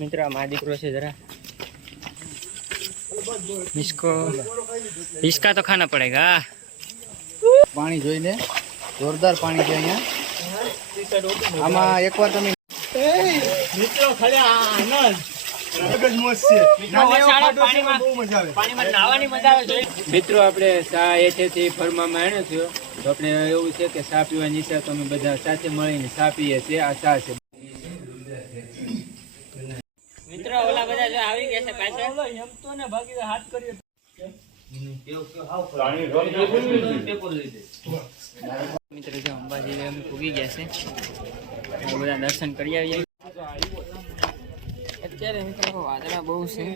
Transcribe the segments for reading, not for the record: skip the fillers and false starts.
मित्र माँ दीकरो से जरा इसका तो खाना पड़ेगा। पानी જોઈને જોરદાર પાણી છે અહીંયા આમાં એકવાર તમે મિત્રો ખાલી આનંદ ગજ મોજ છે પાણીમાં બહુ મજા આવે પાણીમાં નાવાની મજા આવે મિત્રો આપણે સા એઠેથી ફરવામાં આવ્યો થયો તો આપણે એવું છે કે સા પીવાની ઈચ્છા તો અમે બધા સાથે મળીને સા પીએ છીએ આ સા છે મિત્રો ઓલા બધા જો આવી ગયા છે પાછળ એમ તો ને ભાગી હાથ કર્યો મિત્રો જો અંબાજી અમે પૂગી ગયા છે બધા દર્શન કરી આવીએ અત્યારે મિત્રો વાદળા બહુ છે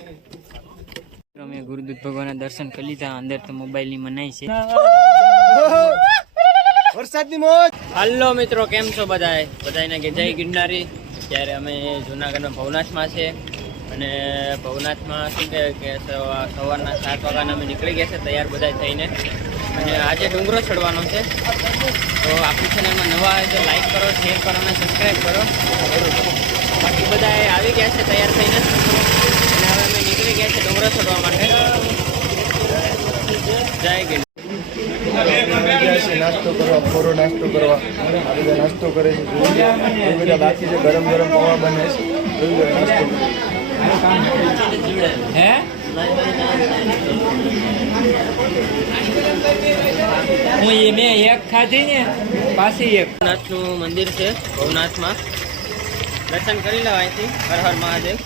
અમે ગુરુદૂત ભગવાનના દર્શન કરી લીધા અંદર તો મોબાઈલની મનાઈ છે વરસાદની મોજ હાલો મિત્રો કેમ છો બધાને કે જય ગિરનારી ત્યારે અમે જૂનાગઢના ભવનાથમાં છે અને ભવનાથમાં શું કહે કે સવારના 7 વાગ્યાના અમે નીકળી ગયા છે તૈયાર બધા થઈને અને આજે ડુંગરો ચડવાનો છે તો આપણી ચેનલમાં નવા આવે તો લાઈક કરો શેર કરો અને સબસ્ક્રાઈબ કરો બાકી બધા આવી ગયા છે તૈયાર થઈને અને હવે અમે નીકળી ગયા છે ડુંગરો ચડવા માટે જય ગિરનારી નાસ્તો કરવા ફોરો નાસ્તો કરવા આ બધા નાસ્તો કરે છે બધા બાકી છે ગરમ ગરમ પૌવા બને છે નાસ્તો હે હું મેં એક ખાધી ને પાછી એક નાથનું મંદિર છે ભવનાથમાં દર્શન કરી લેવા અહીંથી હર હર મહાદેવ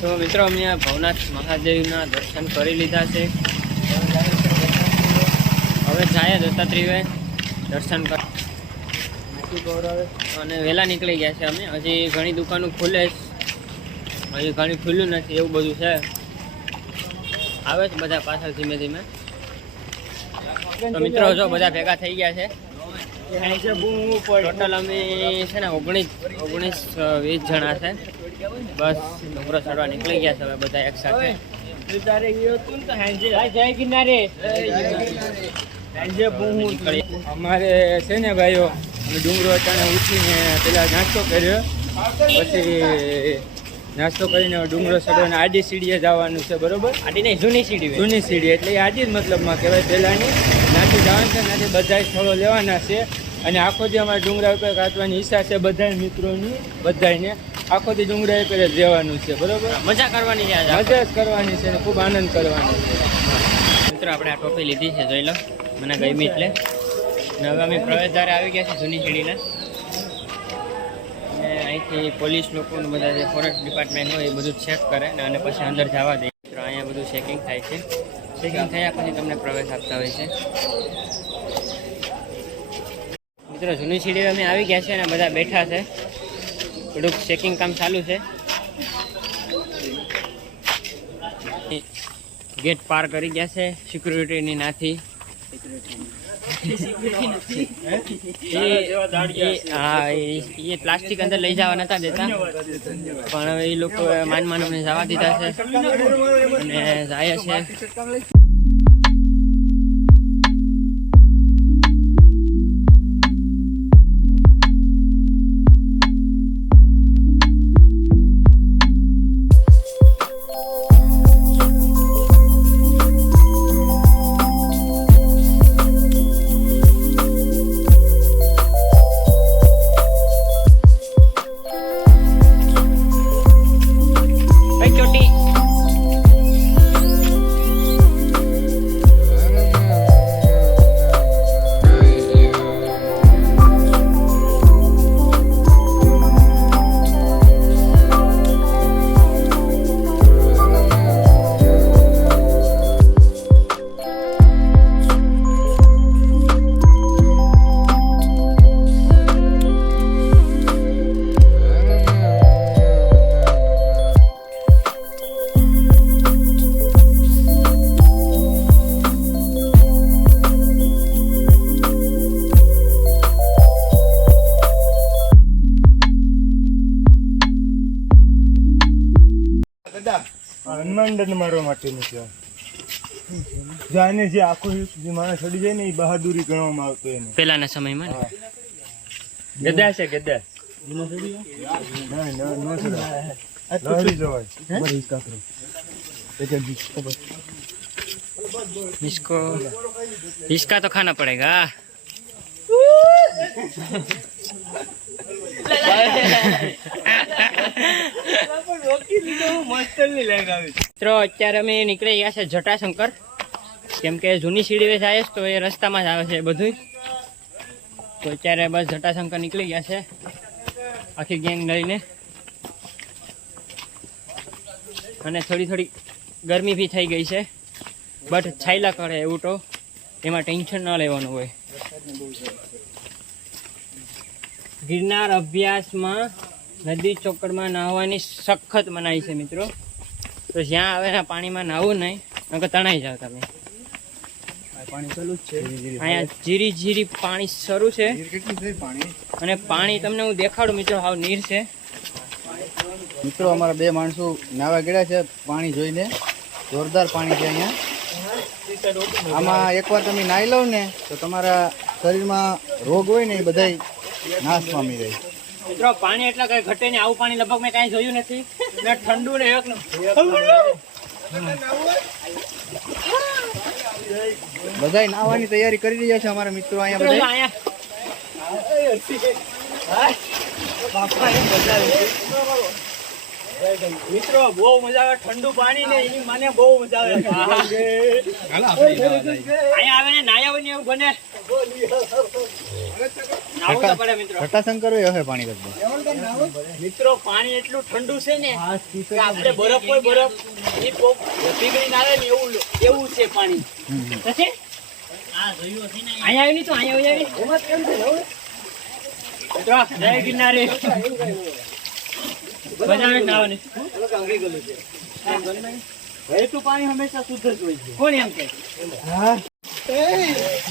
તો મિત્રો અમે ભવનાથ મહાદેવના દર્શન કરી લીધા છે હવે જાય દત્તાત્રેય દર્શન કર અને વહેલા નીકળી ગયા છે અમે હજી ઘણી દુકાનો ખુલે હજી ઘણી ખુલ્લું નથી એવું બધું છે આવે છે બધા પાછળ ધીમે ધીમે તો મિત્રો જો બધા ભેગા થઈ ગયા છે ટોટલ અમે છે ને 19-20 જણા છે બસ ડુંગરો ચડવા નીકળી ગયા છે હવે બધા એક સાથે અમારે છે ને ભાઈઓ અમે ડુંગરો અચાનક ઉઠીને પેલા નાસ્તો કર્યો પછી નાસ્તો કરીને ડુંગરો ચડવાને આડી સીડીએ જવાનું છે બરોબર આડી નહીં જૂની સીડી એટલે આડી જ મતલબમાં કહેવાય પહેલાંની નાથી જવાનું છે નાથી બધા સ્થળો લેવાના છે અને આખો દી અમારે ડુંગરા ઉપર કાઢવાની ઈચ્છા છે બધા મિત્રોની બધાને આખો દી ડુંગરા ઉપર જ રહેવાનું છે બરોબર મજા કરવાની છે મજા જ કરવાની છે અને ખૂબ આનંદ કરવાનો છે મિત્રો આપણે આ ટોપી લીધી છે જોઈ લો મને ગમી એટલે અને હવે અમે પ્રવેશદ્વારે આવી ગયા છે જૂની સીડીના અને અહીંથી પોલીસ લોકોને બધા જે ફોરેસ્ટ ડિપાર્ટમેન્ટ હોય એ બધું ચેક કરે અને પછી અંદર જવા દે મિત્રો અહીંયા બધું ચેકિંગ થાય છે ચેકિંગ થયા પછી તમને પ્રવેશ આપતા હોય છે મિત્રો જૂની સીડી અમે આવી ગયા છે અને બધા બેઠા છે થોડુંક ચેકિંગ કામ ચાલુ છે ગેટ પાર કરી ગયા છે સિક્યુરિટીની નાથી હા એ પ્લાસ્ટિક અંદર લઈ જવા નતા દેતા પણ હવે એ લોકો માન અમને જવા દીધા છે અને જાય છે હનુમાન દંડ મારવા માટેનું છે જાને જે આખો જે માણસ ચડી જાય ને એ બહાદુરી ગણવામાં આવતો એને પહેલાના સમયમાં ગદ્દા છે ગદ્દા. इसको इसका तो खाना पड़ेगा. મિત્રો અત્યારે અમે નીકળી ગયા છે જટાશંકર, કેમ કે જૂની સીડી જાય તો એ રસ્તામાં જ આવે છે બધું. તો અત્યારે બસ જટાશંકર નીકળી ગયા છે આખી ગેંગ લઈને. અને થોડી ગરમી બી થઈ ગઈ છે, બટ છાયલા કરે એવું તો એમાં ટેન્શન ન લેવાનું હોય. ગિરનાર અભ્યાસમાં નદી ચોકડમાં નાહવાની સખત મનાઈ છે મિત્રો. તો જ્યાં આવે ને પાણીમાં નાહવું નહીં, નકર તણાઈ જાવ તમે. અહીંયા જીરી જીરી પાણી શરૂ છે અને પાણી તમને હું દેખાડું મિત્રો, હાવ નીર છે. મિત્રો અમારા બે માણસો નાવા ગયા છે પાણી જોઈને. જોરદાર પાણી છે અહીંયા. આમાં એકવાર તમે નાહી લો ને તો તમારા શરીરમાં રોગ હોય ને એ બધા નાશ પામી જાય. મિત્રો પાણી એટલા કઈ ઘટે ને, આવું પાણી લગભગ મેં કઈ જોયું નથી. ને ઠંડુ ને એક બધા નાહવાની તૈયારી કરી રહ્યા છે અમારા મિત્રો અહીંયા મિત્રો બહુ મજા આવે. ઠંડુ પાણી ને એની મને બહુ મજા આવે. અહીંયા આવે ને નાયા હોય ને એવું બને. નાવું તો પડે મિત્રો. જટાશંકર હવે પાણી કરતો મિત્રો પાણી એટલું ઠંડુ છે ને કે આપણે બરફ હોય બરફ એ પીગળી ના આવે ને એવું છે પાણી. અહીંયા આવી તો અહીંયા આવી જય ગિરનારી. પાણી હંમેશા શુદ્ધ જ હોય છે. કોણ એમ કે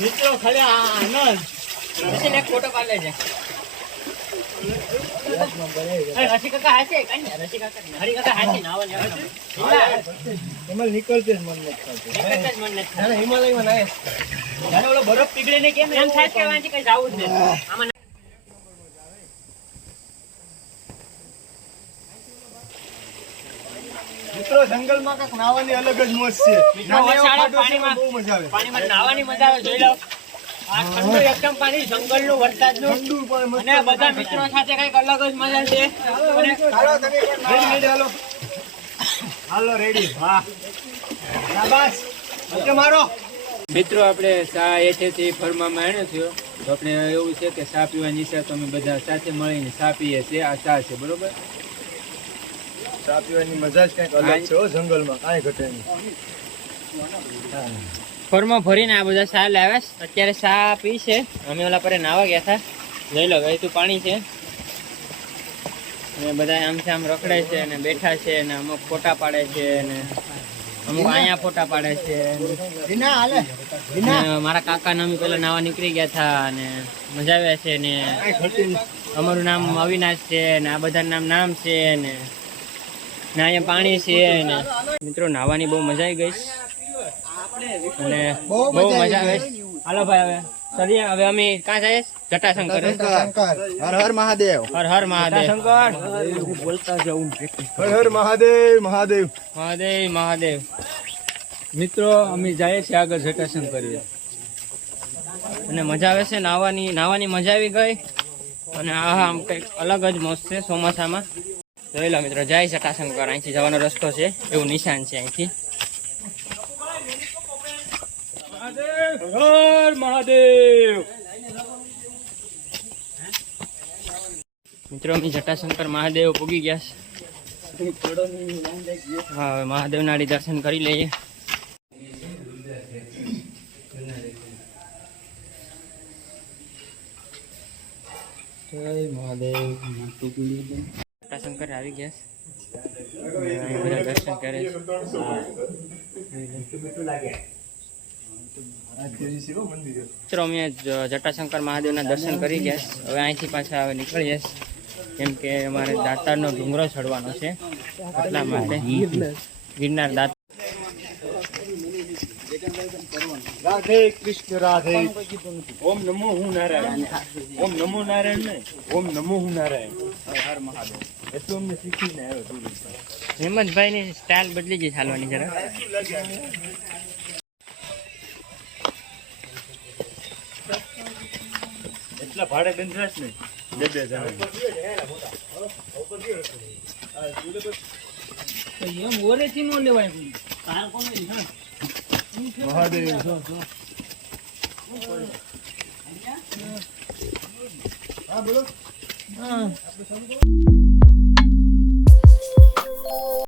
મિત્રો ખાલી આનંદ એક ફોટો પાડી લેજે. રસી કાકા હાસે રસી કાકા હરી કાકા હાસે નાવા નીકળતે જ મન નથી. હિમાલયમાં નાય જાણે ઓલો બરફ પીગળે ને કેમ એમ થાય કે વાંચી કઈ જાવું જ નહીં. આમાં મિત્રો જંગલમાં કાંઈક નાવાની અલગ જ મોજ છે. પાણીમાં નાવાની મજા આવે. જોઈ લો આ ઠંડુ એકદમ પાણી, જંગલનું વરસાદનું, અને બધા મિત્રો સાથે કઈક અલગ જ મજા છે. હાલો રેડી. વાહ શાબાશ મારો. મિત્રો આપણે ચા એથી ફરવામાં આવ્યો થયો તો આપણે એવું છે કે ચા પીવાની ઈચ્છા તો અમે બધા સાથે મળીને ચા પીએ છીએ. આ ચા છે બરોબર. ચા પીવાની મજા જ કંઈક અલગ છે જંગલમાં, કાંઈ ઘટે નહીં. ફરમાં ભરીને આ બધા ચા લાવ્યા. અત્યારે ચા પી છે. અમે ઓલા પર નાવા ગયા હતા. લઈ લો વહેતું પાણી છે અને બધા આમ છે આમ રખડે છે અને બેઠા છે અને અમુક ફોટા પાડે છે અને અમુક અહીંયા ફોટા પાડે છે. મારા કાકા ને અમે પેલા નાવા નીકળી ગયા હતા અને મજા આવે છે. ને અમારું નામ અવિનાશ છે ને આ બધા નામ છે ને અહીંયા પાણી છે ને મિત્રો નાવાની બહુ મજા આવી ગઈ અને બહુ મજા આવે. હાલો ભાઈ હવે હવે અમે ક્યાં જઈએ? જટાશંકર. હર હર મહાદેવ. હર હર મહાદેવ. શંકર બોલતા જવું. હર હર મહાદેવ મહાદેવ મહાદેવ મહાદેવ. મિત્રો અમે જઈએ છીએ આગળ જટાશંકર અને મજા આવે છે. નાવાની મજા આવી ગઈ અને આમ કંઈક અલગ જ મોજ છે ચોમાસામાં. જોઈ લો મિત્રો જય જટાશંકર. અહીંથી જવાનો રસ્તો છે એવું નિશાન છે અહીંથી. હર મહાદેવ. મિત્રો અમે જટાશંકર મહાદેવ પૂગી ગયા છે. હા હવે મહાદેવના દર્શન કરી લઈએ. જય મહાદેવ. જટાશંકર આવી ગયા છે. બધા દર્શન કરે છે. મિત્રો અમે જટાશંકર મહાદેવના દર્શન કરી ગયા. હવે અહીંથી પાછા હવે નીકળીએ કેમ કે અમારે દાતારનો ડુંગરો ચડવાનો છે એટલા માટે. ગિરનાર દાતાર રાધે કૃષ્ણ રાધે. ઓમ નમો હું નારાયણ. ઓમ નમો નારાયણ નહીં, ઓમ નમો હું નારાયણ. હર મહાદેવ. એટલું અમને શીખીને આવ્યો તું. હેમંતભાઈની સ્ટાઇલ બદલી ગઈ ચાલવાની જરા. એટલા ભાડે બંધાશ ને 2 જણા. એમ ઓરેથી નો લેવાય મહાદેવ હા બોલો.